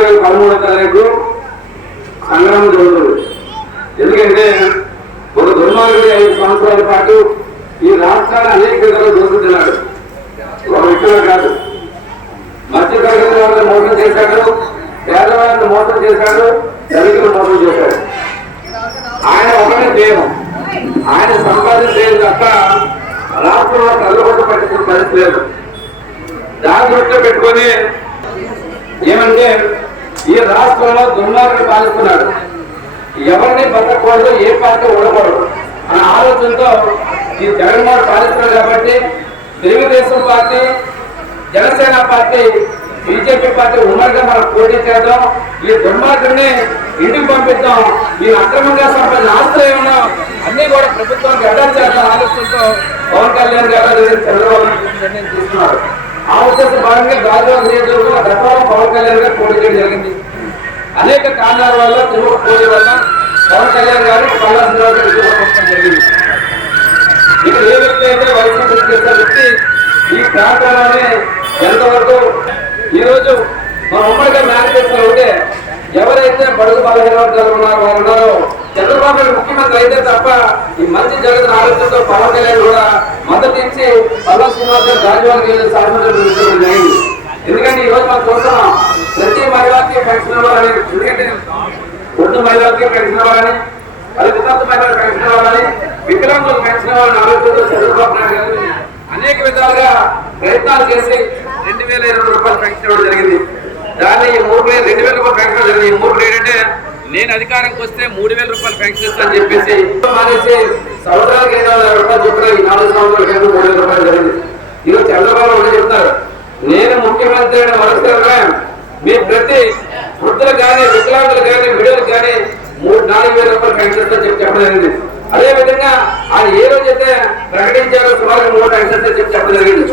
వేల పదమూడో తారీఖు సంగ్రామం జరుగుతుంది. ఎందుకంటే ఒక దుర్మార్గుడి ఐదు సంవత్సరాల పాటు ఈ రాష్ట్రాన్ని అనేక విధాలు దోచుతున్నాడు ఒక వ్యక్తిలో కాదు. మధ్య తరగతి వాళ్ళని మోసం చేశాడు పేదవాళ్ళని మోసం చేశాడు దళితులు మోసం చేశాడు. ఆయన ఒకటే దేవం ఆయన సంపాదించేది తప్ప రాష్ట్రంలో కళ్ళగొట్ట పెట్టుకున్న పరిస్థితి లేదు. దాని దృష్టిలో పెట్టుకొని ఏమంటే ఈ రాష్ట్రంలో దుర్మార్గుడు పాలిస్తున్నాడు. ఎవరిని బతకూడదు ఏ పార్టీ ఉండకూడదు అనే ఆలోచనతో ఈ జగన్మోహన్ పాలిస్తున్నాడు కాబట్టి Telugu Desam party Janasena party BJP party ఉమ్మడిగా మనం పోటీ చేద్దాం. ఈ దుర్మార్గుడిని ఇంటికి పంపిద్దాం. ఈ అక్రమంగా సంపాదించిన ఆస్తులు ఏమన్నా అన్ని కూడా ప్రభుత్వానికి ఎడం చేద్దాం ఆలోచనతో పవన్ కళ్యాణ్ గారు చంద్రబాబు నాయుడు నిర్ణయం తీసుకున్నారు. ఆ ఉద్దేశం భాగంగా గాజువాక నియోజకవర్గంలో గతంలో పవన్ కళ్యాణ్ గారు పోటీ చేయడం జరిగింది. అనేక కారణాల వల్ల తిరుగు పోటీ వల్ల పవన్ కళ్యాణ్ గారు పల్లాసిన జరిగింది. ఇక్కడ ఏ వ్యక్తి అయితే వైసీపీ చేసే వ్యక్తి ఈ ప్రాంతాలనే ఎంతవరకు ఈరోజు మా ఉమ్మడిగా మేనిఫెస్టో ఉంటే ఎవరైతే బడుగు బలహీన వర్గాలు ఉన్నారో వారు ఉన్నారో చంద్రబాబు నాయుడు ముఖ్యమంత్రి అయితే తప్ప ఈ మంచి జగన్ ఆలోచనతో పవన్ కళ్యాణ్ కూడా మద్దతు ఇచ్చి పల్లా శ్రీనివాస్ గారు గాజువారికి వెళ్ళి శాసనసభ జరిగింది ఎందుకంటే ఈరోజు మనం చూస్తున్నాం ప్రతి మహిళకి పెన్షన్ ఇవ్వాలని ఎందుకంటే వృద్ధ మహిళలకి పెన్షన్ ఇవ్వాలని అది ఉన్నత మహిళలకు పెన్షన్ ఇవ్వాలని వికలాంగులకు పెన్షన్ ఇవ్వాలని ఆలోచనతో చంద్రబాబు నాయుడు గారు అనేక విధాలుగా ప్రయత్నాలు చేసి రెండు వేల ఇరవై రూపాయలు పెన్షన్ ఇవ్వడం జరిగింది. దాన్ని ఈ మూడు వేల రెండు వేల రూపాయలు పెన్షన్ జరిగింది. ఈ మూడు ఏంటంటే నేను అధికారంకి వస్తే మూడు వేల రూపాయలు పెన్షన్ ఇస్తానని చెప్పేసి మానేసి సంవత్సరానికి ఐదు వందల రూపాయలు చొప్పున ఈ నాలుగు సంవత్సరాల మూడు వేల రూపాయలు జరిగింది. ఈరోజు చంద్రబాబు నాయుడు చెప్తారు నేను ముఖ్యమంత్రి అయిన మరుసటిగా మీ ప్రతి వృద్ధులు కానీ వికలాంగులు కానీ విడుదలు కానీ మూడు నాలుగు వేల రూపాయలు పెన్షన్ చెప్పి చెప్పడం అదే విధంగా ఆయన ఏ రోజైతే ప్రకటించారో సుమారు మూడు పెన్షన్ చెప్పి చెప్పడం జరిగింది.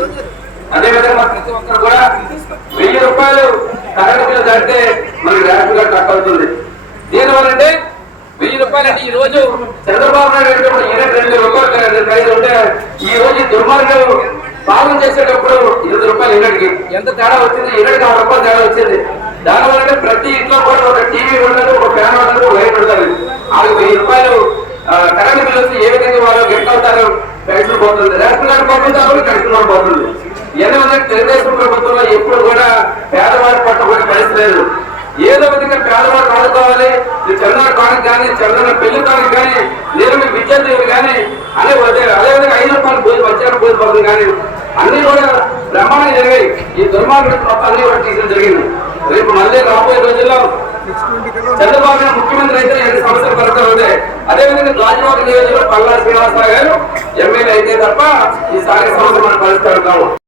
అదే విధంగా ప్రతి ఒక్కరు కూడా వెయ్యి రూపాయలు తరగతిలో దాటితే మనకి ర్యాప్గా కట్ అవుతుంది. దీనివల్లంటే వెయ్యి రూపాయలు అంటే ఈ రోజు చంద్రబాబు నాయుడు ఇరవై రెండు వేల కరెంట్ ప్రైస్ ఉంటే ఈ రోజు ఈ దుర్మార్గం పాలన చేసేటప్పుడు ఇరవై రూపాయలు ఇరటికి ఎంత తేడా ఇరవై నాలుగు రూపాయలు తేడా వచ్చింది. దానివల్ల ప్రతి ఇంట్లో కూడా ఒక టీవీ ఉండదు ఒక ఫ్యాన్ ఉండదు ఒక లైట్ ఉండదు. ఆ వెయ్యి రూపాయలు కరెంట్ బిల్లు వస్తే ఏ విధంగా వాళ్ళు గెట్ అవుతారు పెన్షన్ పోతుంది. రేషన్ కార్డు పోతుంది అప్పుడు పెన్షన్ కూడా పోతుంది. ఎందుకంటే తెలుగుదేశం ప్రభుత్వంలో ఎప్పుడు కూడా పేదవారి పట్టుకునే పరిస్థితి లేదు. ఏదో విధంగా పేదవారు ఆడుకోవాలి ఈ కానికి కానీ చంద్రబాబు పెళ్ళి కానికి కానీ లేదా మీ విద్యార్థులు కానీ అదే అదే అదేవిధంగా ఐదు రూపాయలు భోజనం మధ్యాహ్నం భోజనం కానీ అన్ని కూడా బ్రహ్మాండంగా జరిగాయి. ఈ దుర్మార్గుడు తప్ప అన్ని కూడా తీసడం జరిగింది. రేపు మళ్ళీ రాబోయే రోజుల్లో చంద్రబాబు నాయుడు ముఖ్యమంత్రి అయితే ఎన్ని సమస్యలు పడతారు అదే అదేవిధంగా గాజువాక నియోజకవర్గం పల్లా శ్రీనివాసరావు గారు ఎమ్మెల్యే అయితే తప్ప ఈసారి స్థానిక సమస్య మనం పరిస్థితి